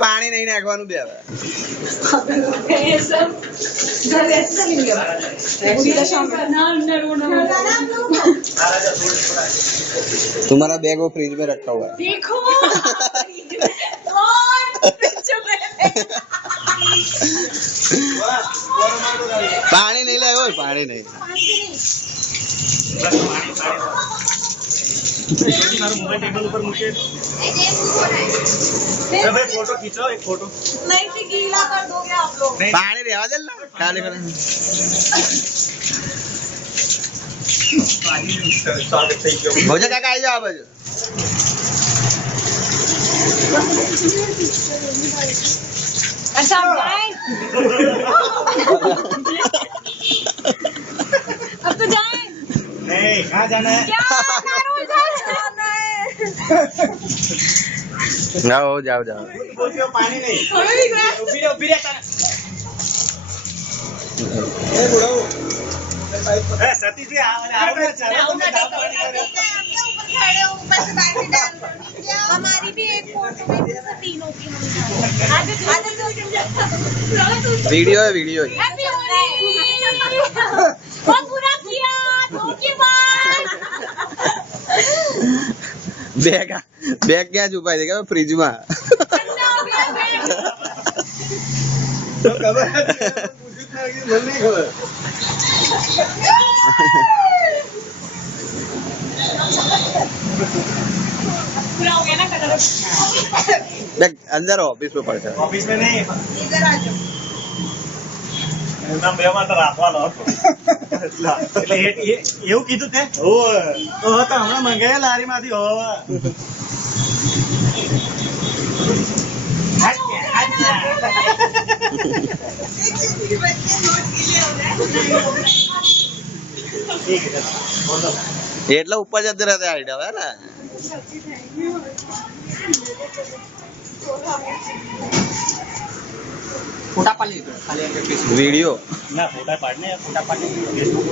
पानी नहीं नाखવાનું બે तुम्हारा बैग वो फ्रिज में रखा हुआ है देखो पानी नहीं लाए पानी नहीं टेबल ऊपर मूके भाई फोटो खींचो एक फोटो नहीं तो गीला कर दोगे आप लोग पानी रेवा दे ना खाली कर हो जा काका आई जाओ अब अच्छा जाए अब तो जाए नहीं कहाँ जाना है क्या जाना है जाओ जाओ जाओ पानी नहीं सती जी हमारी भी एक फोटो में तीनों की वीडियो है वीडियो है बहुत बुरा किया बैग बैग क्या छुपाई देगा फ्रिज में तो खबर नहीं खबर पूरा हो गया ना कलर बैग अंदर ऑफिस में पड़ता है ऑफिस में नहीं इधर आ जाओ એમના બેમાં તો રાખવાનો હતો એટલે એવું કીધું તે તો હતા હમણાં મંગાયા લારીમાંથી હોવા એટલે ઉપર જતી રહેતા આઈડિયા હવે ને फोटा पाली खाली वीडियो ના ફોટા પાડને ફેસબુક